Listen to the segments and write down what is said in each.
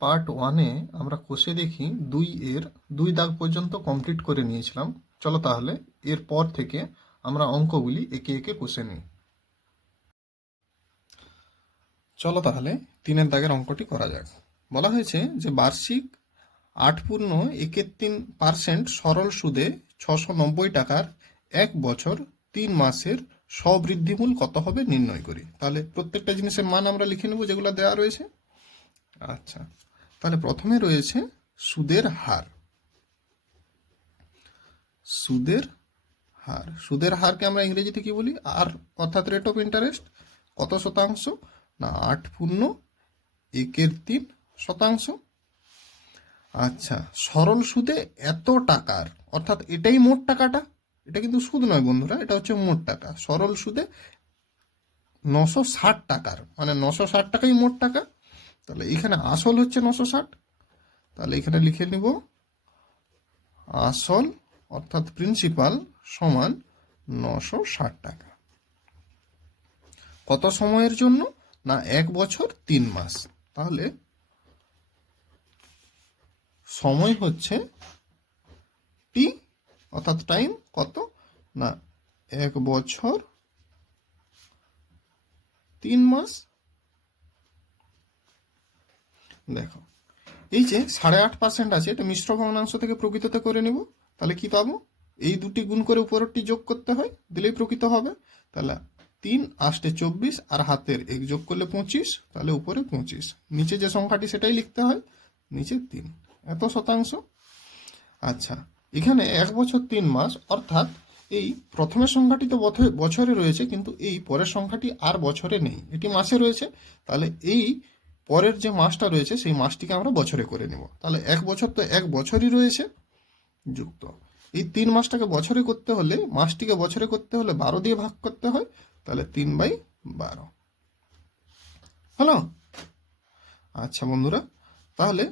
Part 1-এ আমরা কষে দেখি 2-এর 2 দাগ পর্যন্ত কমপ্লিট করে নিয়েছিলাম। চলো তাহলে এরপর থেকে আমরা অঙ্কগুলি একে একে কষে নিই। চলো তাহলে 3-এর দাগের অঙ্কটি করা যাক। বলা হয়েছে যে বার্ষিক 8.3% সরল সুদে 690 টাকার 1 বছর 3 মাসের স্ববৃদ্ধিমূল কত হবে নির্ণয় করি। তাহলে প্রত্যেকটা জিনিসের মান আমরা লিখে নেব যেগুলো দেওয়া রয়েছে। আচ্ছা, তাহলে প্রথমে রয়েছে সুদের হার। সুদের হার, সুদের হারকে আমরা ইংরেজিতে কি বলি? আর, অর্থাৎ রেট অফ ইন্টারেস্ট। কত শতাংশ? না 8.1/3 শতাংশ। আচ্ছা, সরল সুদে এত টাকার, অর্থাৎ এটাই মোট টাকাটা। এটা কিন্তু সুদ নয় বন্ধুরা, এটা হচ্ছে মোট টাকা। সরল সুদে 960 টাকার, মানে 960 টাকাই মোট টাকা। তাহলে এখানে আসল হচ্ছে 960। তাহলে এখানে লিখে নিব আসল অর্থাৎ প্রিন্সিপাল সমান 960 টাকা। কত সময়ের জন্য? না 1 বছর 3 মাস। তাহলে সময় হচ্ছে টি, অর্থাৎ টাইম কত? না 1 বছর 3 মাস। দেখো, এই যে 8.5% আছে, এটা মিশ্র ভগ্নাংশ থেকে প্রকৃততে করে নিব। তাহলে কি পাবো? এই দুটি গুণ করে উপরেরটি যোগ করতে হয়, দিলেই প্রকৃত হবে। তাহলে 3 8 24 আর হাতের 1 যোগ করলে 25, তাহলে উপরে 25, নিচে যে সংখ্যাটি সেটাই লিখতে হয়, নিচে 3, এত শতাংশ। আচ্ছা, এখানে 1 বছর 3 মাস, অর্থাৎ এই প্রথমের সংখ্যাটি তো বছরে রয়েছে, কিন্তু এই পরের সংখ্যাটি আর বছরে নেই, এটি মাসে রয়েছে। তাহলে এই পরের যে মাসটা রয়েছে সেই মাসটিকে আমরা বছরে করে নিব। তাহলে 1 বছর তো 1 বছরই রয়েছে, যুক্ত এই 3 মাসটাকে বছরে করতে হলে, মাসটিকে বছরে করতে হলে 12 দিয়ে ভাগ করতে হয়। তাহলে 3/12 হলো। আচ্ছা বন্ধুরা, তাহলে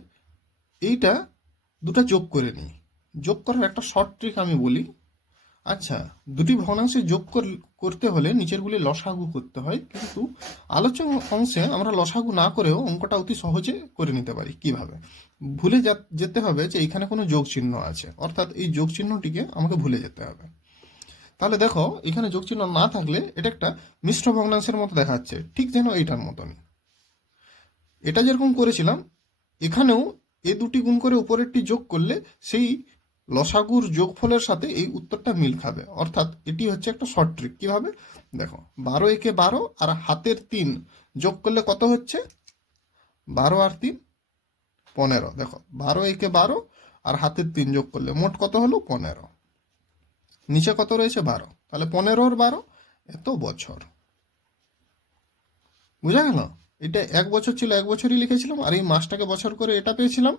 এইটা দুটা যোগ করে নিই। যোগ করার একটা শর্ট ট্রিক আমি বলি। আচ্ছা, দুটি ভগ্নাংশে যোগ করতে হলে নিচেরগুলি লসাগু করতে হয়, কিন্তু আলোচনা অংশে আমরা লসাগু না করেও অঙ্কটা অতি সহজে করে নিতে পারি। কিভাবে? ভুলে যেতে হবে যে এখানে কোনো যোগ চিহ্ন আছে, অর্থাৎ এই যোগ চিহ্নটিকে আমাকে ভুলে যেতে হবে। তাহলে দেখো, এখানে যোগ চিহ্ন না থাকলে এটা একটা মিশ্র ভগ্নাংশের মতো দেখাচ্ছে, ঠিক যেন এইটার মতনই। এটা যেরকম করেছিলাম, এখানেও এ দুটি গুণ করে উপরেরটি যোগ করলে সেই লসাগুর যোগফলের সাথে এই উত্তরটা মিল খাবে। অর্থাৎ এটি হচ্ছে একটা শর্ট ট্রিক। কিভাবে? দেখো, 12 একে 12 আর হাতের 3 যোগ করলে কত হচ্ছে? 12 আর 3 15। দেখো, 12 একে 12 আর হাতের 3 যোগ করলে মোট কত হলো? 15। নিচে কত রয়েছে? 12। তাহলে 15 আর 12 এত বছর। বুঝা গেল? এটা 1 বছর ছিল, 1 বছরই লিখেছিলাম, আর এই মাসটাকে বছর করে এটা পেয়েছিলাম।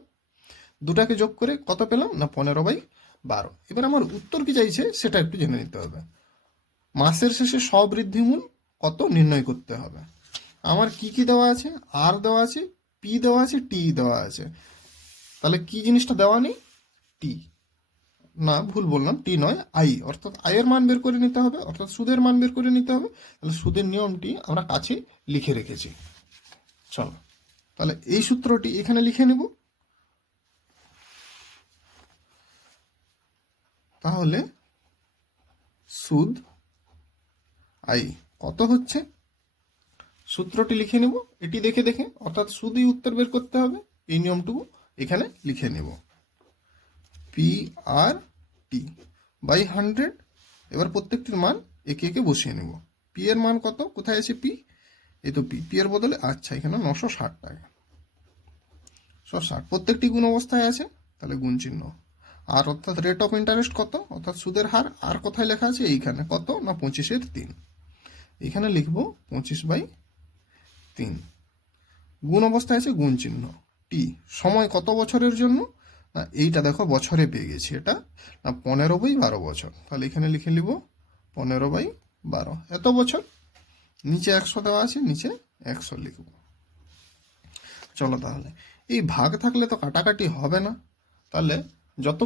দুটাকে যোগ করে কত পেলাম? না 15/12। এবার আমার উত্তর কি চাইছে সেটা একটু জেনে নিতে হবে। মাসের শেষে স্ববৃদ্ধিমূল কত নির্ণয় করতে হবে। আমার কি কি দেওয়া আছে? আর দেওয়া আছে, পি দেওয়া আছে, টি দেওয়া আছে। তাহলে কি জিনিসটা দেওয়া নেই? টি। না, ভুল বললাম, টি নয়, আই। অর্থাৎ আয়ের মান বের করে নিতে হবে, অর্থাৎ সুদের মান বের করে নিতে হবে। তাহলে সুদের নিয়মটি আমরা কাছে লিখে রেখেছি। চলো তাহলে এই সূত্রটি এখানে লিখে নেব। তাহলে সুদ আই কত হচ্ছে? সূত্রটি লিখে নেব এটি দেখে দেখে, অর্থাৎ সুদই উত্তর বের করতে হবে। এই নিয়মটুকু এখানে লিখে নেব, পি আর টি বাই 100। এবার প্রত্যেকটির মান একে একে বসিয়ে নেব। পি এর মান কত? কোথায় আছে পি? এই তো পি। পি এর বদলে আচ্ছা এখানে 960 টাকা। 960 প্রত্যেকটি গুণ অবস্থায় আছে, তাহলে গুণ চিহ্ন। আর অর্থাৎ রেট অফ ইন্টারেস্ট কত? অর্থাৎ সুদের হার। আর কোথায় লেখা আছে? এইখানে কত? না 25/3। এখানে লিখবো 25/3। গুণ অবস্থায় আছে, গুণ চিহ্ন। টি সময় কত বছরের জন্য? না এইটা দেখো বছরে পেয়ে গেছি, এটা না 15/12 বছর। তাহলে এখানে লিখে নিব 15/12 এত বছর। নিচে 100 দেওয়া আছে, নিচে 100 লিখব। চলো তাহলে, এই ভাগ থাকলে তো কাটাকাটি হবে না, তাহলে যত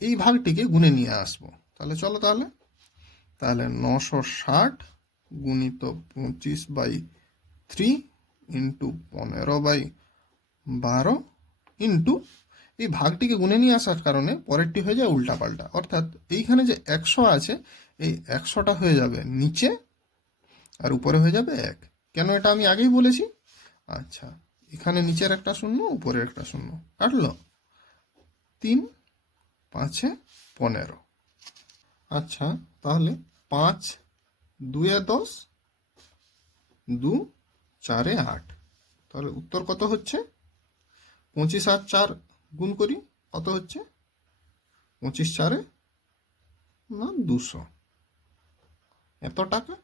এই ভাগটিকে গুণে নিয়ে আসবো। তাহলে চলো তাহলে 960 গুণিত 25/3 ইন্টু 15/12 12 ইন্টু এই ভাগটিকে গুনে নিয়ে আসার কারণে পরেরটি হয়ে যায় উল্টাপাল্টা, অর্থাৎ এইখানে যে 100 আছে এই 100টা হয়ে যাবে নিচে আর উপরে হয়ে যাবে 1। কেন এটা আমি আগেই বলেছি। আচ্ছা, এখানে নিচের একটা শূন্য উপরের একটা শূন্য কাটলো, 3 5 15। আচ্ছা, তাহলে 5 2 10, 2 4 8, তাহলে উত্তর কত হচ্ছে? 25 আর 4 গুণ করি, কত হচ্ছে? 25 4 না 200, এত টাকা।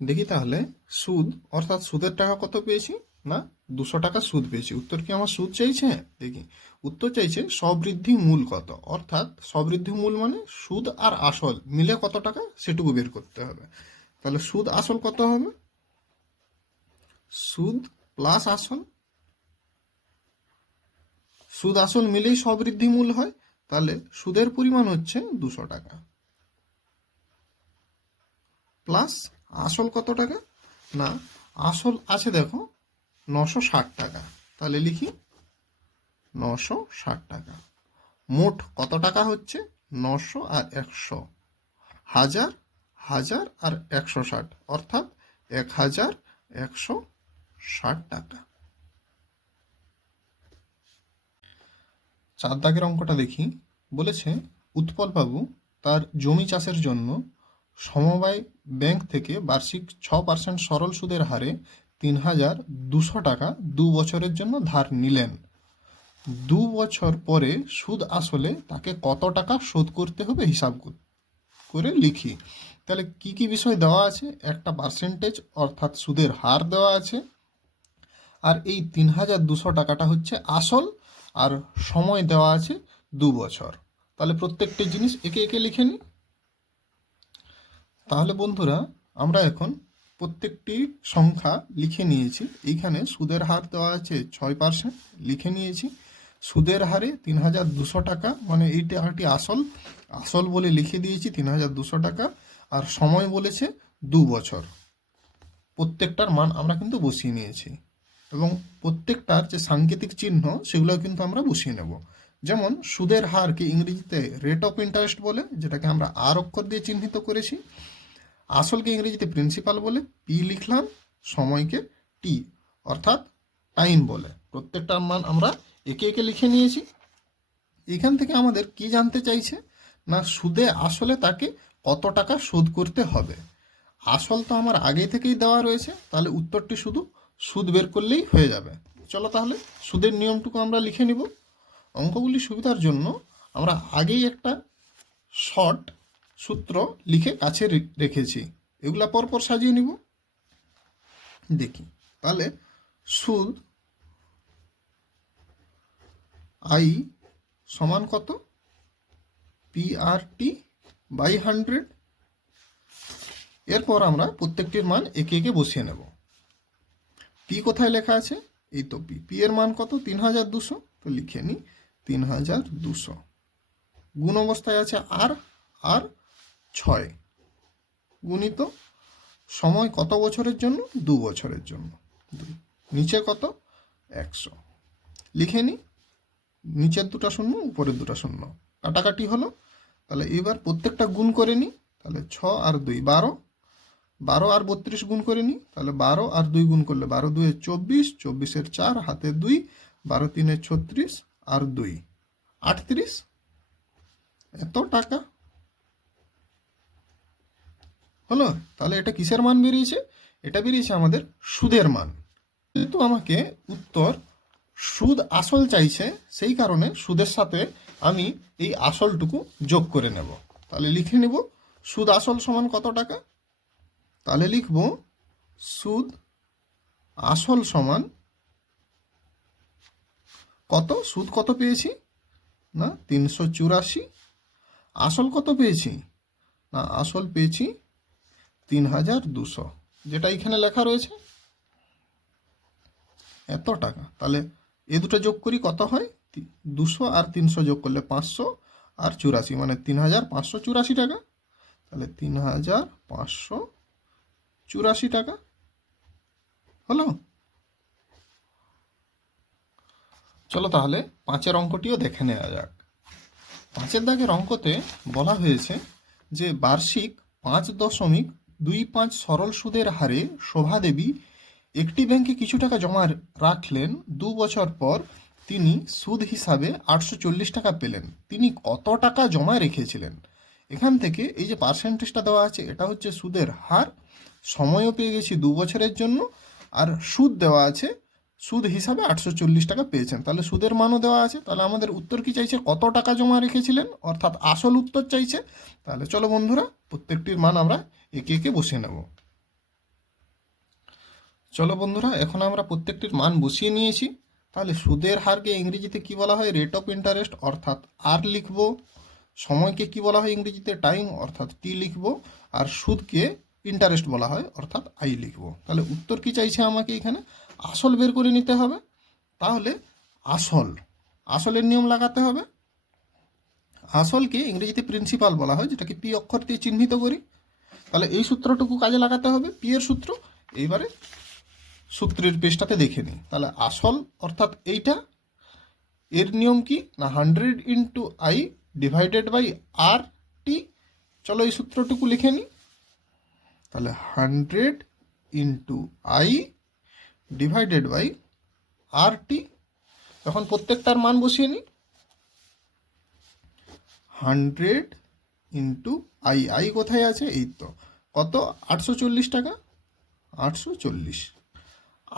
দেখি তাহলে সুদ অর্থাৎ সুদের টাকা কত পেয়েছি, না 200 টাকা সুদ পেয়েছি। উত্তর কি আমার সুদ চাইছে? দেখি, উত্তর চাইছে সবৃদ্ধি মূল কত, অর্থাৎ সবৃদ্ধি মূল মানে সুদ আর আসল মিলে কত টাকা সেটুকু বের করতে হবে। তাহলে সুদ আসল কত হবে? সুদ প্লাস আসল, সুদ আসল মিলেই সবৃদ্ধি মূল হয়। তাহলে সুদের পরিমাণ হচ্ছে 200 টাকা প্লাস আসল কত টাকা, না আসল আছে দেখো 960 টাকা, তাহলে লিখি 960 টাকা। মোট কত টাকা হচ্ছে? 900 আর 100, হাজার হাজার আর 160, অর্থাৎ 1160 টাকা। 4 দাগের অঙ্কটা দেখি। বলেছে উৎপল বাবু তার জমি চাষের জন্য সমবায় ব্যাংক থেকে বার্ষিক 6% সরল সুদের হারে 3200 টাকা 2 বছরের জন্য ধার নিলেন। 2 বছর পরে সুদ আসলে তাকে কত টাকা শোধ করতে হবে হিসাব করে লিখি। তাহলে কি কি বিষয় দেওয়া আছে? একটা পার্সেন্টেজ অর্থাৎ সুদের হার দেওয়া আছে, আর এই 3200 টাকাটা হচ্ছে আসল, আর সময় দেওয়া আছে 2 বছর। তাহলে প্রত্যেকটি জিনিস একে একে লিখে নিই। তাহলে বন্ধুরা আমরা এখন প্রত্যেকটি সংখ্যা লিখে নিয়েছি। এইখানে সুদের হার দেওয়া আছে 6%, লিখে নিয়েছি। সুদের হারে 3200 টাকা, মানে এই টাকাটি আসল, আসল বলে লিখে দিয়েছি 3200 টাকা, আর সময় বলেছে 2 বছর। প্রত্যেকটার মান আমরা কিন্তু বসিয়ে নিয়েছি, এবং প্রত্যেকটার যে সাংকেতিক চিহ্ন সেগুলো কিন্তু আমরা বসিয়ে নেব। যেমন সুদের হারকে ইংরেজিতে রেট অফ ইন্টারেস্ট বলে, যেটাকে আমরা আর অক্ষর দিয়ে চিহ্নিত করেছি। আসলকে ইংরেজিতে প্রিন্সিপাল বলে, পি লিখলাম। সময়কে টি অর্থাৎ টাইম বলে। প্রত্যেকটার মান আমরা একে একে লিখে নিয়েছি। এখান থেকে আমাদের কি জানতে চাইছে, না সুদে আসলে তাকে কত টাকা শোধ করতে হবে। আসল তো আমার আগে থেকেই দেওয়া রয়েছে, তাহলে উত্তরটি শুধু সুদ বের করলেই হয়ে যাবে। চলো তাহলে সুদের নিয়মটুকু আমরা লিখে নিব। অঙ্কগুলি সুবিধার জন্য আমরা আগেই একটা শর্ট সূত্র লিখে কাছে রেখেছি, এগুলা পরপর সাজিয়ে নিব। দেখি তাহলে সুদ আই সমান কত? PRT by 100। এরপর আমরা প্রত্যেকটির মান একে একে বসিয়ে নেব। পি কোথায় লেখা আছে? এই তো পি। পি এর মান কত? 3200, তো লিখে নিই 3200। গুণ অবস্থায় আছে আর, আর 6 গুণিত সময় কত বছরের জন্য? 2 বছরের জন্য। নিচে কত? 100, লিখে নিই। নিচের দুটা শূন্য, উপরের দুটা শূন্য, কাটাকাটি হলো। তাহলে এবার প্রত্যেকটা গুণ করে নিই। তাহলে 6 আর 2 12, 12 আর 32 গুণ করে নিই। তাহলে 12 আর 2 গুণ করলে 12 2 24, 24 4 হাতে 2, 12 3 36 আর 2 38, এত টাকা হলো। তাহলে এটা কিসের মান বেরিয়েছে? এটা বেরিয়েছে আমাদের সুদের মান। যেহেতু আমাকে উত্তর সুদ আসল চাইছে, সেই কারণে সুদের সাথে আমি এই আসলটুকু যোগ করে নেব। তাহলে লিখে নেব সুদ আসল সমান কত টাকা। তাহলে লিখব সুদ আসল সমান কত? সুদ কত পেয়েছি? না 384। আসল কত পেয়েছি? না আসল পেয়েছি 3200, যেটা এখানে লেখা রয়েছে, এত টাকা। তাহলে এ দুটো যোগ করি, কত হয়? 200 আর 300 যোগ করলে 500 আর 84, মানে 3584 টাকা। তাহলে 3584 টাকা হলো। চলো তাহলে 5-এর অঙ্কটিও দেখে নেওয়া যাক। 5-এর দাগের অঙ্কতে বলা হয়েছে যে বার্ষিক 5.25 সরল সুদের হারে শোভাদেবী একটি ব্যাংকে কিছু টাকা জমা রাখলেন। 2 বছর পর তিনি সুদ হিসাবে 840 টাকা পেলেন। তিনি কত টাকা জমা রেখেছিলেন? এখান থেকে এই যে পার্সেন্টেজটা দেওয়া আছে এটা হচ্ছে সুদের হার, সময়ও পেয়ে গেছি 2 বছরের জন্য, আর সুদ দেওয়া আছে, সুদ হিসাবে 840 টাকা পেয়েছেন। তাহলে সুদের মানও দেওয়া আছে। তাহলে আমাদের উত্তর কি চাইছে? কত টাকা জমা রেখেছিলেন, অর্থাৎ আসল উত্তর চাইছে। তাহলে চলো বন্ধুরা প্রত্যেকটির মান আমরা একে একে বসিয়ে নেব। চলো বন্ধুরা এখন আমরা প্রত্যেকটির মান বসিয়ে নিয়েছি। তাহলে সুদের হারকে ইংরেজিতে কি বলা হয়? রেট অফ ইন্টারেস্ট, অর্থাৎ আর লিখব। সময়কে কি বলা হয় ইংরেজিতে? টাইম, অর্থাৎ টি লিখব। আর সুদকে ইন্টারেস্ট বলা হয়, অর্থাৎ আই লিখব। তাহলে উত্তর কি চাইছে আমাকে? এখানে আসল বের করে নিতে হবে। তাহলে আসলের নিয়ম লাগাতে হবে। আসলকে ইংরেজিতে প্রিন্সিপাল বলা হয়, যেটাকে পি অক্ষর দিয়ে চিহ্নিত করি। তাহলে এই সূত্রটুকু কাজে লাগাতে হবে, পি এর সূত্র। এইবারে সূত্রের পেজটাতে দেখে নিই। তাহলে আসল অর্থাৎ এইটা, এর নিয়ম কি না 100 × I ডিভাইডেড বাই আর টি। চলো এই সূত্রটুকু লিখে নিই। তাহলে 100 × I ডিভাইডেড বাই আর টি। তখন প্রত্যেকটার মান বসিয়ে নিই। 100 × I কোথায় আছে? এই তো, কত? 840 টাকা, 840।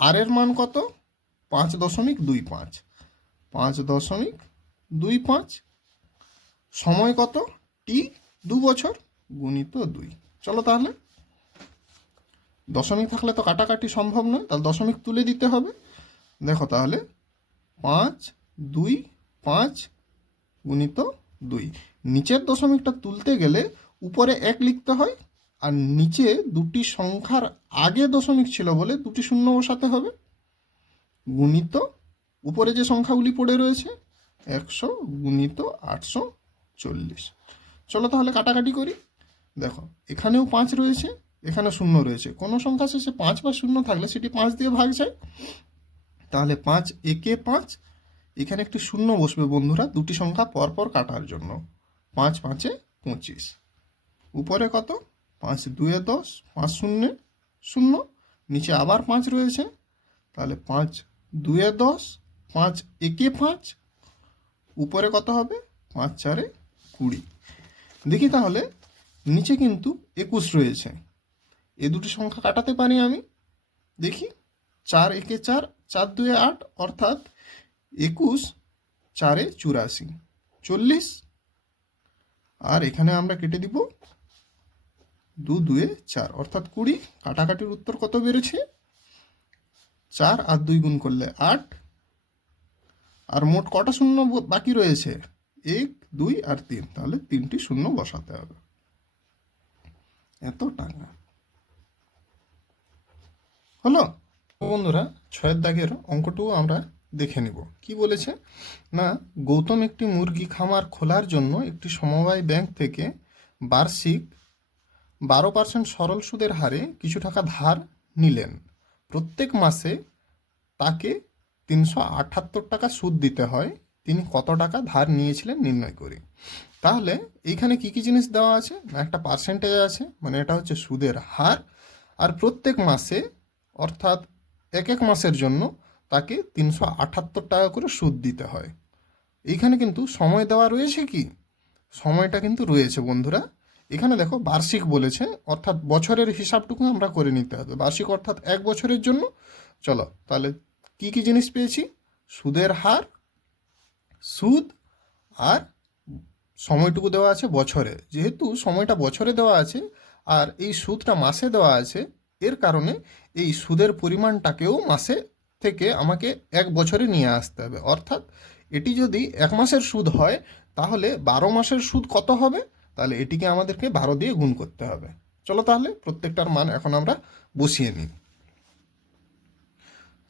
আর এর মান কত? 5.25, 5.25। সময় কত? টি, 2 বছর, গুণিত 2। চলো তাহলে, দশমিক থাকলে তো কাটাকাটি সম্ভব নয়, তাহলে দশমিক তুলে দিতে হবে। দেখো তাহলে 5.25 গুণিত 2। নিচের দশমিকটা তুলতে গেলে উপরে 1 লিখতে হয়, আর নিচে দুটি সংখ্যার আগে দশমিক ছিল বলে দুটি শূন্য বসাতে হবে, গুণিত উপরে যে সংখ্যাগুলি পড়ে রয়েছে 100 গুণিত 840। চলো তাহলে কাটাকাটি করি। দেখো এখানেও 5 রয়েছে, এখানে 0 রয়েছে। কোনো সংখ্যা শেষে 5 বা 0 থাকলে সেটি 5 দিয়ে ভাগ যায়। তাহলে 5 একে 5, এখানে একটি 0 বসবে বন্ধুরা, দুটি সংখ্যা পরপর কাটার জন্য। 5 5 এ 25। উপরে কত? 5 2 এ 10, 5 0 0। নিচে আবার 5 রয়েছে। তাহলে 5 2 এ 10, 5 একে 5। উপরে কত হবে? 5 4 এ 20। দেখি তাহলে নিচে কিন্তু 21 রয়েছে। এ দুটি সংখ্যা কাটাতে পারি আমি, দেখি। 4 একে 4, 4 2 এ 8, অর্থাৎ 21 4 এ 84, 40। আর এখানে আমরা কেটে দিব 2 2 এ 4, অর্থাৎ 20। কাটাকাটির উত্তর কত বেরোছে? 4 আর 2 গুণ করলে 8। আর মোট কটা শূন্য বাকি রয়েছে? 1 2 আর 3, তাহলে 3টি শূন্য বসাতে হবে। এত টাকা হলো। বন্ধুরা 6-এর দাগের অঙ্কটুকু আমরা দেখে নিব। কি বলেছে না, গৌতম একটি মুরগি খামার খোলার জন্য একটি সমবায় ব্যাংক থেকে বার্ষিক 12% সরল সুদের হারে কিছু টাকা ধার নিলেন। প্রত্যেক মাসে তাকে 378 টাকা সুদ দিতে হয়। তিনি কত টাকা ধার নিয়েছিলেন নির্ণয় করি। তাহলে এইখানে কি কি জিনিস দেওয়া আছে না, একটা পার্সেন্টেজ আছে, মানে এটা হচ্ছে সুদের হার। আর প্রত্যেক মাসে, অর্থাৎ এক এক মাসের জন্য তাকে 378 টাকা করে সুদ দিতে হয়। এইখানে কিন্তু সময় দেওয়া রয়েছে, কি সময়টা কিন্তু রয়েছে বন্ধুরা। এখানে দেখো বার্ষিক বলেছে, অর্থাৎ বছরের হিসাবটুকু আমরা করে নিতে হবে। বার্ষিক অর্থাৎ 1 বছরের জন্য। চলো তাহলে কি কি জিনিস পেয়েছি? সুদের হার, সুদ, আর সময়টুকু দেওয়া আছে বছরে। যেহেতু সময়টা বছরে দেওয়া আছে আর এই সুদটা মাসে দেওয়া আছে, এর কারণে এই সুদের পরিমাণটাকেও মাসে থেকে আমাকে 1 বছরে নিয়ে আসতে হবে। অর্থাৎ এটি যদি 1 মাসের সুদ হয় তাহলে 12 মাসের সুদ কত হবে? তাহলে এটিকে আমাদেরকে 12 দিয়ে গুণ করতে হবে। চলো তাহলে প্রত্যেকটার মান এখন আমরা বসিয়ে নিই।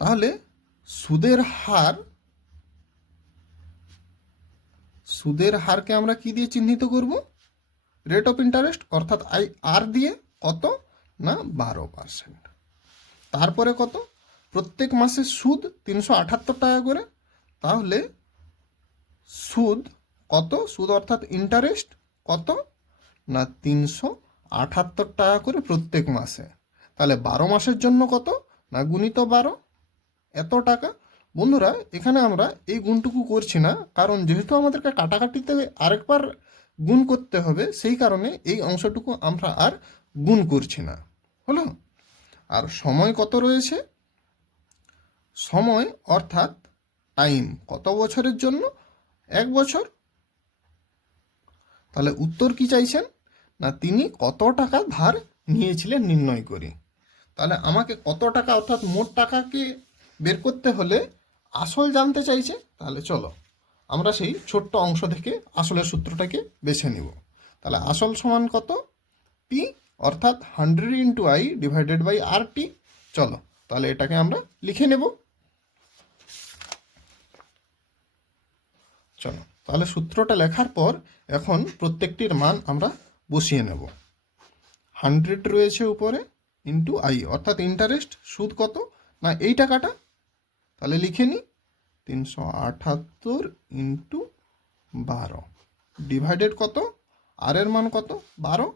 তাহলে সুদের হারকে আমরা কি দিয়ে চিহ্নিত করব? রেট অফ ইন্টারেস্ট, অর্থাৎ আর দিয়ে। কত না 12%। তারপরে কত? প্রত্যেক মাসে সুদ 378 টাকা করে। তাহলে সুদ কত, সুদ অর্থাৎ ইন্টারেস্ট কত না 378 টাকা করে প্রত্যেক মাসে। তাহলে 12 মাসের জন্য কত না গুণিত 12 এত টাকা। বন্ধুরা এখানে আমরা এই গুণটুকু করছি না, কারণ যেহেতু আমাদেরকে কাটাকাটিতে আরেকবার গুণ করতে হবে, সেই কারণে এই অংশটুকু আমরা আর গুণ করছি না। হলো। আর সময় কত রয়েছে, সময় অর্থাৎ টাইম কত বছরের জন্য, 1 বছর। তাহলে উত্তর কি চাইছেন না তিনি কত টাকা ধার নিয়েছিলেন নির্ণয় করি। তাহলে আমাকে কত টাকা অর্থাৎ মোট টাকাকে বের করতে হলে আসল জানতে চাইছে। তাহলে চলো আমরা সেই ছোট্ট অংশ থেকে আসলের সূত্রটাকে বেছে নিব। তাহলে আসল সমান কত, পি অর্থাৎ 100 × I / RT। চলো তাহলে এটাকে আমরা লিখে নেব। চলো তাহলে সূত্রটা লেখার পর এখন প্রত্যেকটির মান আমরা বসিয়ে নেব। 100 রয়েছে উপরে ইন্টু I অর্থাৎ ইন্টারেস্ট, সুদ কত না এই টাকাটা। তাহলে লিখে নিই 378 × 12 ডিভাইডেড কত, আর এর মান কত 12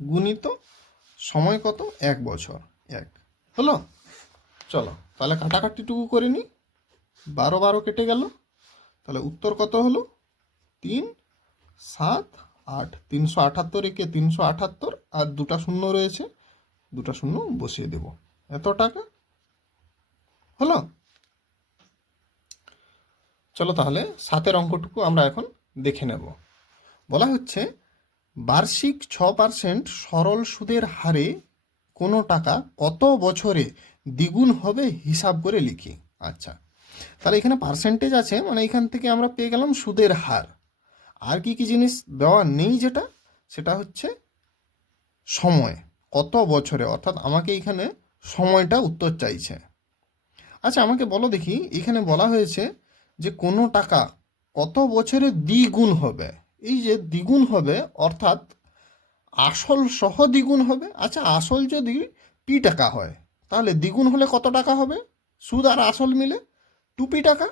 গুণিত সময় কত 1 বছর 1। হলো। চলো তাহলে কাটাকাটিটুকু করে নিই। 12 12 কেটে গেল। তাহলে উত্তর কত হলো 3 7 8। 378 একে 378 আর দুটা শূন্য রয়েছে, দুটা শূন্য বসিয়ে দেব, এত টাকা। হলো। চলো তাহলে 7-এর অঙ্কটুকু আমরা এখন দেখে নেব। বলা হচ্ছে বার্ষিক 6% সরল সুদের হারে কোনো টাকা কত বছরে দ্বিগুণ হবে হিসাব করে লিখি। আচ্ছা, তাহলে এখানে পার্সেন্টেজ আছে, মানে এখান থেকে আমরা পেয়ে গেলাম সুদের হার। আর কি কি জিনিস দেওয়া নেই, যেটা সেটা হচ্ছে সময় কত বছরে, অর্থাৎ আমাকে এখানে সময়টা উত্তর চাইছে। আচ্ছা আমাকে বলো দেখি, এখানে বলা হয়েছে যে কোনো টাকা কত বছরে দ্বিগুণ হবে। এই যে দ্বিগুণ হবে অর্থাৎ আসল সহ দ্বিগুণ হবে। আচ্ছা আসল যদি পি টাকা হয় তাহলে দ্বিগুণ হলে কত টাকা হবে, সুদ আর আসল মিলে 2p টাকা।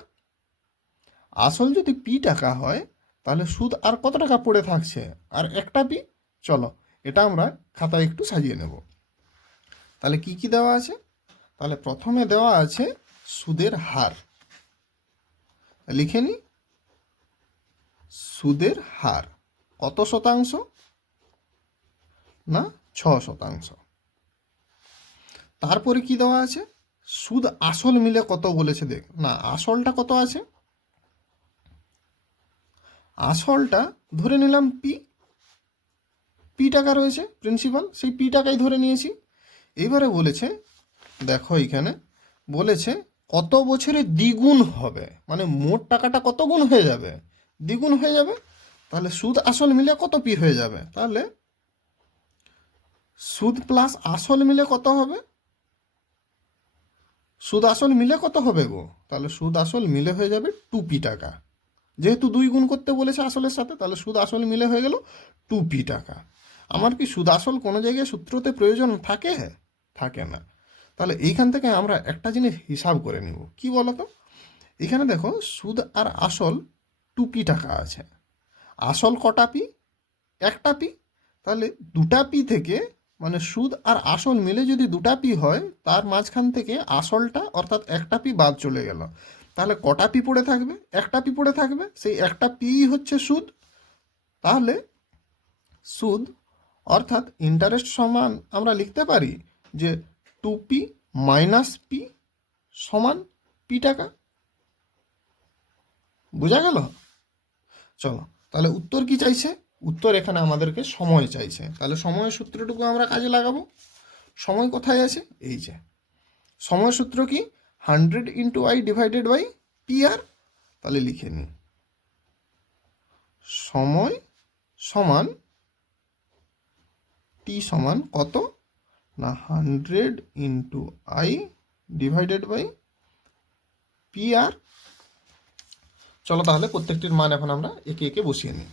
আসল যদি পি টাকা হয় তাহলে সুদ আর কত টাকা পড়ে থাকছে, আর একটা পি। চলো এটা আমরা খাতায় একটু সাজিয়ে নেব। তাহলে কি কি দেওয়া আছে, তাহলে প্রথমে দেওয়া আছে সুদের হার। লিখে নি সুদের হার কত শতাংশ না 6%। তারপরে কি দেওয়া আছে, সুদ আসল মিলে কত বলেছে দেখ না, আসলটা কত আছে, আসলটা ধরে নিলাম পি টাকা রয়েছে প্রিন্সিপাল, সেই পি টাকাই ধরে নিয়েছি। এইবারে বলেছে দেখো এখানে বলেছে কত বছরে দ্বিগুণ হবে, মানে মোট টাকাটা কত গুণ হয়ে যাবে, দ্বিগুণ হয়ে যাবে। তাহলে সুদ আসল মিলে কত পি হয়ে যাবে, তাহলে সুদ প্লাস আসল মিলে কত হবে, সুদ আসল মিলে কত হবে গো, তাহলে সুদ আসল মিলে হয়ে যাবে 2p টাকা। যেহেতু 2 গুণ করতে বলেছে আসলের সাথে, তাহলে সুদ আসল মিলে হয়ে গেল 2p টাকা। আমার কি সুদ আসল কোনো জায়গায় সূত্রতে প্রয়োজন থাকে, থাকে না। তাহলে এইখান থেকে আমরা একটা জিনিস হিসাব করে নিব, কি বলতো, এখানে দেখো সুদ আর আসল 2p টাকা আছে, আসল কটা পি, একটা পি। তাহলে দুটা পি থেকে মানে সুদ আর আসল মিলে যদি দুটা পি হয়, তার মাঝখান থেকে আসলটা অর্থাৎ একটা পি বাদ চলে গেল, তাহলে কটা পি পড়ে থাকবে, একটা পি পড়ে থাকবে, সেই একটা পি হচ্ছে সুদ। তাহলে সুদ অর্থাৎ ইন্টারেস্ট সমান আমরা লিখতে পারি যে 2p - p সমান পি টাকা। বোঝা গেল। চলো তাহলে উত্তর কি চাইছে, উত্তর এখানে আমাদেরকে সময় চাইছে। তাহলে সময়ের সূত্রটুকু আমরা কাজে লাগাবো। সময় কোথায় আছে, এই যে সময়ের সূত্র কি 100 × I / PR। তাহলে লিখে নিই সময় সমান t সমান কত না 100 × I / PR। চলো তাহলে প্রত্যেকটির মান এখন আমরা একে একে বসিয়ে নিই।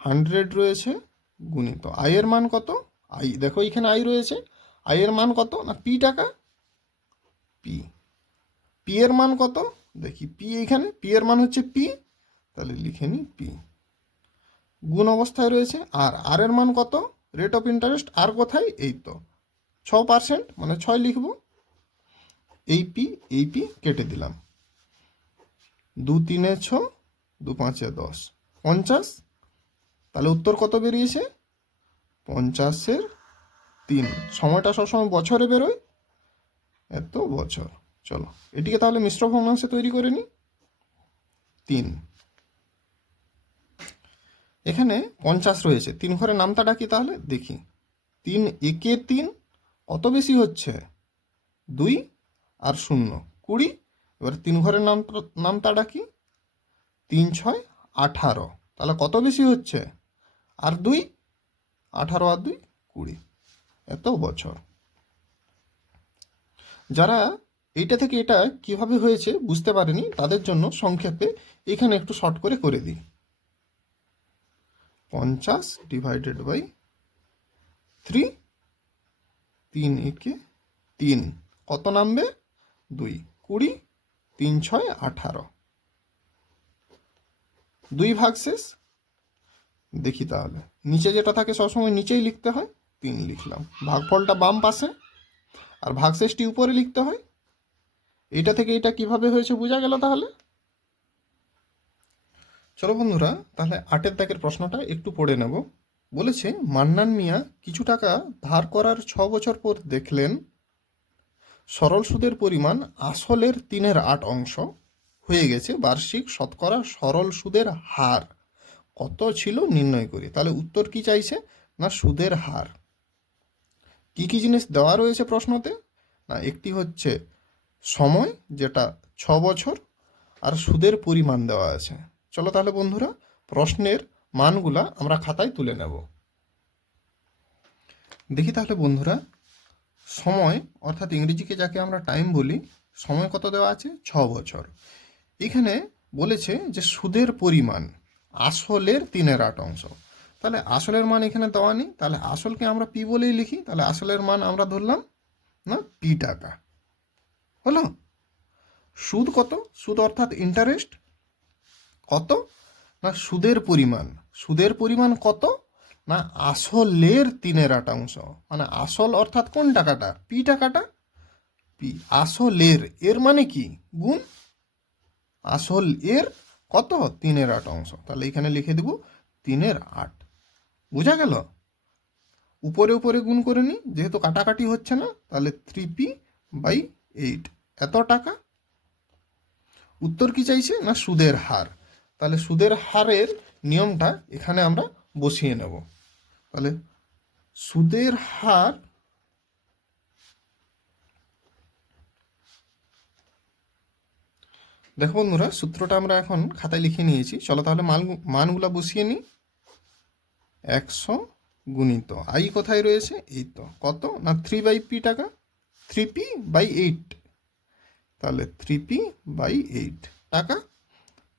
100 রয়েছে গুণিত I এর মান কত, I দেখো এখানে I রয়েছে, I এর মান কত না p টাকা, p পি এর মান কত, দেখি পি এইখানে, পি এর মান হচ্ছে পি, তাহলে লিখে নিই পি, গুণ অবস্থায় রয়েছে। আর আর এর মান কত, রেট অফ ইন্টারেস্ট, আর কোথায়, এই তো 6%, মানে 6 লিখব। এই পি কেটে দিলাম, 2 3 6, 2 5 10, 50। তাহলে উত্তর কত বেরিয়েছে, 50/3। সময়টা সবসময় বছরে বেরোয়, এত বছর। চলো এটিকে তাহলে মিশ্র ভগ্নাংশে তৈরি করে নিই। 3, এখানে 50 রয়েছে, 3 ঘরে নামতা ডাকি, তাহলে দেখি 3 একে 3, কত বেশি হচ্ছে, 2 আর 0 20। এবার 3 ঘরের নামতা ডাকি, 3 6 18, তাহলে কত বেশি হচ্ছে, আর 2, 18 আর 2 20, এত বছর। যারা এইটা থেকে এটা কিভাবে হয়েছে বুঝতে পারেনি, তাদের জন্য সংক্ষেপে এখানে একটু শর্ট করে দিই। 50 ডিভাইডেড বাই 3, 3 একে 3, কত নামবে, 2, 20, 3 6 18, 2 ভাগ শেষ। দেখি তাহলে নিচে যেটা থাকে সবসময় নিচেই লিখতে হয়, 3 লিখলাম, ভাগফলটা বাম পাশে, আর ভাগশেষটি উপরে লিখতে হয়। এটা থেকে এটা কিভাবে হয়েছে বোঝা গেল তাহলে। চলো বন্ধুরা, তাহলে 8 দাগের প্রশ্নটা একটু পড়ে নেব। বলেছে মান্নান মিয়া কিছু টাকা ধার করার 6 বছর পর দেখলেন সরল সুদের পরিমাণ আসলের 3/8 অংশ হয়ে গেছে, বার্ষিক শতকরা সরল সুদের হার কত ছিল নির্ণয় করি। তাহলে উত্তর কি চাইছে, না সুদের হার। কি কি জিনিস দেওয়া রয়েছে প্রশ্নতে, না একটি হচ্ছে সময় যেটা 6 বছর, আর সুদের পরিমাণ দেওয়া আছে। চলো তাহলে বন্ধুরা প্রশ্নের মানগুলা আমরা খাতায় তুলে নেব। দেখি তাহলে বন্ধুরা, সময় অর্থাৎ ইংরেজিকে যাকে আমরা টাইম বলি, সময় কত দেওয়া আছে, 6 বছর। এখানে বলেছে যে সুদের পরিমাণ আসলের 3/8 অংশ, তাহলে আসলের মান এখানে দেওয়া নেই, তাহলে আসলকে আমরা পি বলেই লিখি। তাহলে আসলের মান আমরা ধরলাম না পি টাকা, হলো। সুদ কত, সুদ অর্থাৎ ইন্টারেস্ট কত, না সুদের পরিমাণ, সুদের পরিমাণ কত, না আসলের 3/8 অংশ, মানে আসল অর্থাৎ কোন টাকাটা, পি টাকাটা, পি আসলের, এর মানে কি গুণ আসল এর কত, 3/8 অংশ। তাহলে এখানে লিখে দেব 3/8, বোঝা গেল। উপরে উপরে গুণ করে নিই, যেহেতু কাটাকাটি হচ্ছে না, তাহলে 3p/8, এত টাকা। উত্তর কি চাইছে, না সুদের হার। তাহলে সুদের হারের নিয়মটা এখানে আমরা বসিয়ে নেব। তাহলে সুদের হার দেখো বন্ধুরা, সূত্রটা আমরা এখন খাতায় লিখে নিয়েছি। চলো তাহলে মানগুলা বসিয়ে নিই। 100 গুণিত আই কোথায় রয়েছে, এই তো কত, না 3/p টাকা, 3p/8, তাহলে 3p/8 টাকা।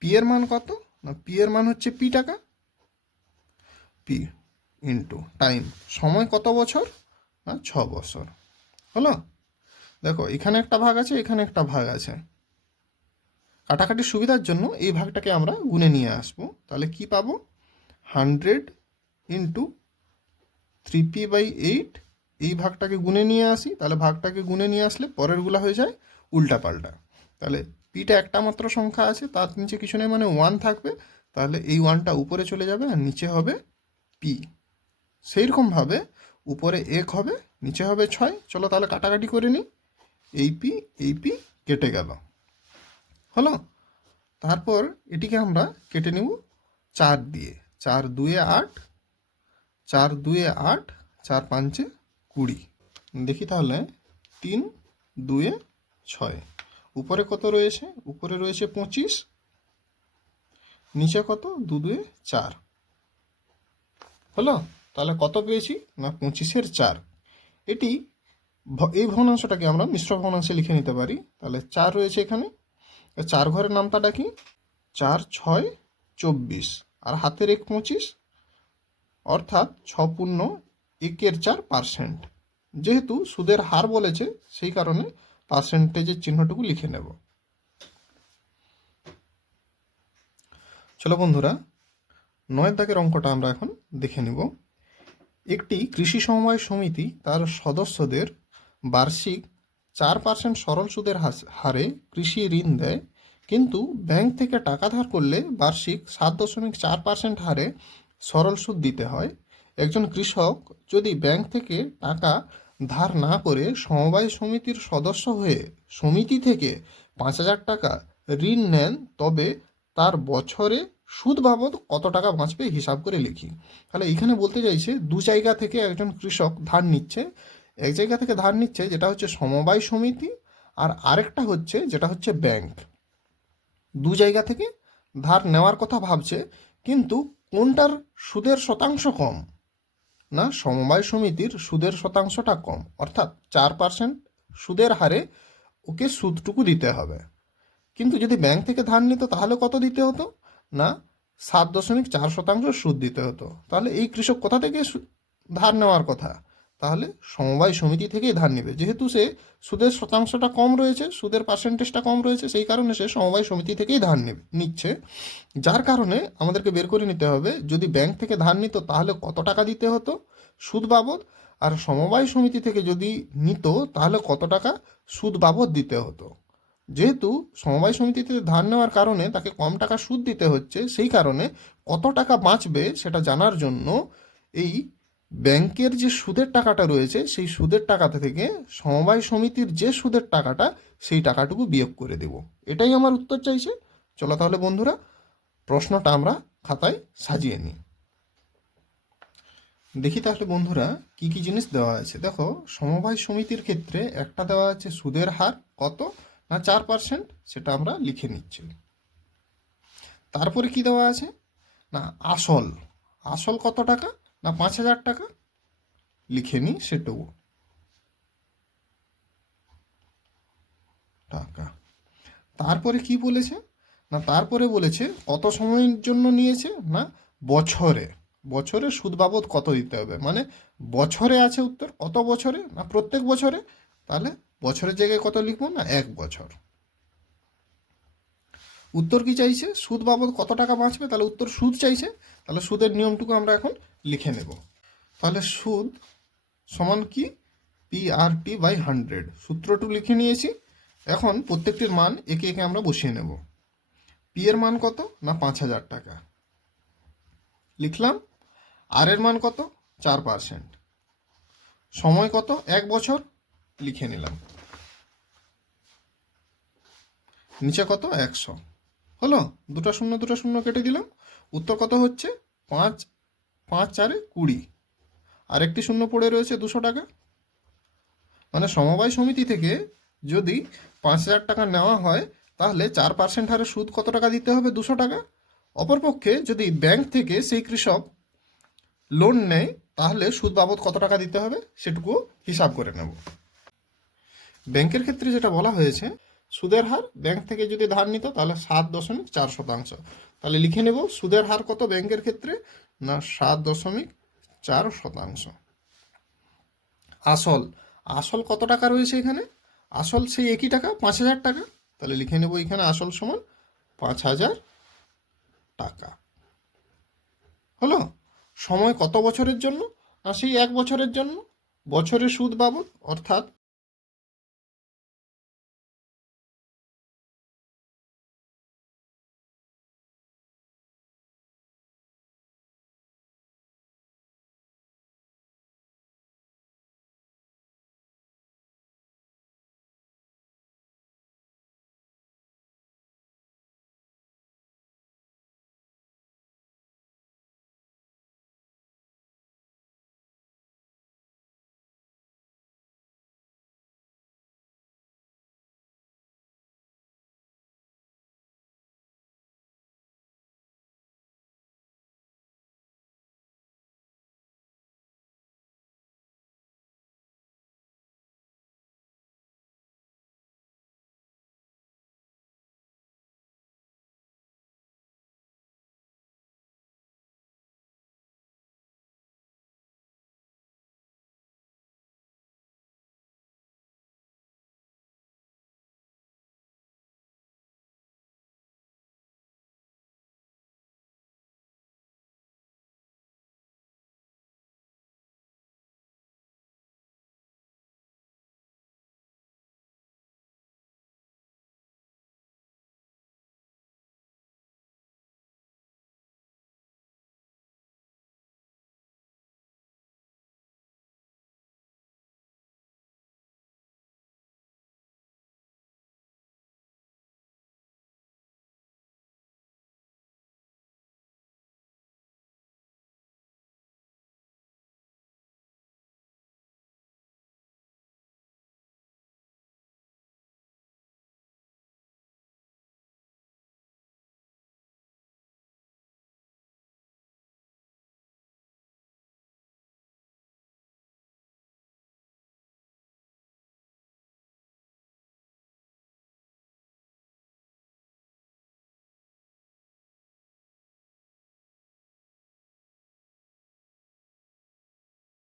পি এর মান কত, না পি এর মান হচ্ছে পি টাকা, পি ইন্টু টাইম, সময় কত বছর, না 6 বছর, হলো। দেখো এখানে একটা ভাগ আছে, এখানে একটা ভাগ আছে, কাটাকাটির সুবিধার জন্য এই ভাগটাকে আমরা গুণে নিয়ে আসবো। তাহলে কি পাবো, 100 ইন্টু 3p/8, এই ভাগটাকে গুণে নিয়ে আসি, তাহলে ভাগটাকে গুণে নিয়ে আসলে পরেরগুলা হয়ে যায় উল্টাপাল্টা। তাহলে পিটা একটা মাত্র সংখ্যা আছে, তার নিচে কিছু নেই, মানে 1 থাকবে, তাহলে এই 1টা উপরে চলে যাবে আর নিচে হবে পি। সেইরকমভাবে উপরে 1 হবে, নিচে হবে 6। চলো তাহলে কাটাকাটি করে নিই, এই পি কেটে গেল, হলো। তারপর এটিকে আমরা কেটে নিব 4 দিয়ে, 4 2 8, 4 2 8, 4 5 20। দেখি তাহলে 3 2 6, উপরে কত রয়েছে, উপরে রয়েছে 25, নিচে কত, 2 2 4, হলো। তাহলে কত পেয়েছি, না 25/4। এটি এই ভগ্নাংশটাকে আমরা মিশ্র ভগ্নাংশে লিখে নিতে পারি। তাহলে 4 রয়েছে এখানে, 4 ঘরের নামটা ডাকি, 4 6 24, আর হাতের 1 25, অর্থাৎ 6 পূর্ণ 1/4%। যেহেতু সুদের হার বলেছে সেই কারণে পার্সেন্টেজের চিহ্নটুকু লিখে নেব। চলো বন্ধুরা, 9 দাগের অঙ্কটা আমরা এখন দেখে নিব। একটি কৃষি সমবায় সমিতি তার সদস্যদের বার্ষিক 4% সরল সুদের হারে কৃষি ঋণ দেয়, কিন্তু ব্যাংক থেকে টাকা ধার করলে বার্ষিক 7.4% হারে সরল সুদ দিতে হয়। একজন কৃষক যদি ব্যাংক থেকে টাকা ধার না করে সমবায় সমিতির সদস্য হয়ে সমিতি থেকে 5,000 টাকা ঋণ নেন, তবে তার বছরে সুদ বাবদ কত টাকা বাঁচবে হিসাব করে লিখি। তাহলে এখানে বলতে চাইছে দু জায়গা থেকে একজন কৃষক ধার নিচ্ছে। এক জায়গা থেকে ধার নিচ্ছে যেটা হচ্ছে সমবায় সমিতি, আর আরেকটা হচ্ছে যেটা হচ্ছে ব্যাংক। দু জায়গা থেকে ধার নেওয়ার কথা ভাবছে, কিন্তু কোনটার সুদের শতাংশ কম? না, সমবায় সমিতির সুদের শতাংশটা কম, অর্থাৎ 4% সুদের হারে ওকে সুদটুকু দিতে হবে। কিন্তু যদি ব্যাংক থেকে ধার নিত তাহলে কত দিতে হতো? না, 7.4% সুদ দিতে হতো। তাহলে এই কৃষক কোথা থেকে ধার নেওয়ার কথা? তাহলে সমবায় সমিতি থেকেই ধার নেবে, যেহেতু সে সুদের শতাংশটা কম রয়েছে, সুদের পার্সেন্টেজটা কম রয়েছে, সেই কারণে সে সমবায় সমিতি থেকেই ধার নিচ্ছে। যার কারণে আমাদেরকে বের করে নিতে হবে, যদি ব্যাংক থেকে ধার নিত তাহলে কত টাকা দিতে হতো সুদ বাবদ, আর সমবায় সমিতি থেকে যদি নিত তাহলে কত টাকা সুদ বাবদ দিতে হতো। যেহেতু সমবায় সমিতিতে ধার নেওয়ার কারণে তাকে কম টাকা সুদ দিতে হচ্ছে, সেই কারণে কত টাকা বাঁচবে সেটা জানার জন্য এই ব্যাংকের যে সুদের টাকাটা রয়েছে সেই সুদের টাকাটা থেকে সমবায় সমিতির যে সুদের টাকাটা সেই টাকাটুকু বিয়োগ করে দেব। এটাই আমার উত্তর চাইছে। চলো তাহলে বন্ধুরা, প্রশ্নটা আমরা খাতায় সাজিয়ে নিই। দেখি তাহলে বন্ধুরা কি কি জিনিস দেওয়া আছে। দেখো, সমবায় সমিতির ক্ষেত্রে একটা দেওয়া আছে সুদের হার কত, না 4%, সেটা আমরা লিখে নিচ্ছি। তারপরে কি দেওয়া আছে, না আসল, আসল কত টাকা, না 5,000 টাকা, লিখে নিই সেটাও টাকা। তারপরে কি বলেছে, না তারপরে বলেছে কত সময়ের জন্য নিয়েছে, না বছরে, বছরে সুদ বাবদ কত দিতে হবে, মানে বছরে আছে উত্তর, কত বছরে, না প্রত্যেক বছরে। তাহলে বছরের জায়গায় কত লিখবো, না 1 বছর। উত্তর কি চাইছে, সুদ বাবদ কত টাকা বাঁচবে, তাহলে উত্তর সুদ চাইছে। তাহলে সুদের নিয়মটুকু আমরা এখন লিখে নেব। তাহলে সুদ সমান কি, PRT/100, সূত্রটু লিখে নিয়েছি। এখন প্রত্যেকটির মান একে একে আমরা বসিয়ে নেব। পি এর মান কত, না 5,000 টাকা লিখলাম। আর এর মান কত, 4%। সময় কত, 1 বছর, লিখে নিলাম। নিচে কত, 100। হলো, দুটো শূন্য কেটে দিলাম। উত্তর কত হচ্ছে, 5×5=20। আর একটি শূন্য পড়ে রয়েছে 200 টাকা। মানে সমবায় সমিতি থেকে যদি 5,000 টাকা নেওয়া হয় তাহলে 4% হারে সুদ কত টাকা দিতে হবে, 200 টাকা। অপরপক্ষে যদি ব্যাংক থেকে সেই কৃষক লোন নেয় তাহলে সুদ বাবদ কত টাকা দিতে হবে সেটুকু হিসাব করে নেব। ব্যাংকের ক্ষেত্রে যেটা বলা হয়েছে, সুদের হার ব্যাংক থেকে যদি ধার নিত তাহলে 7.4%। তাহলে লিখে নেব সুদের হার কত ব্যাংকের ক্ষেত্রে, না 7.4%। আসল, আসল কত টাকা রয়েছে এখানে, আসল সেই একই টাকা, 5,000 টাকা। তাহলে লিখে নেব এখানে আসল সমান 5,000 টাকা। হলো, সময় কত বছরের জন্য, না সেই 1 বছরের জন্য। বছরে সুদ বাবদ অর্থাৎ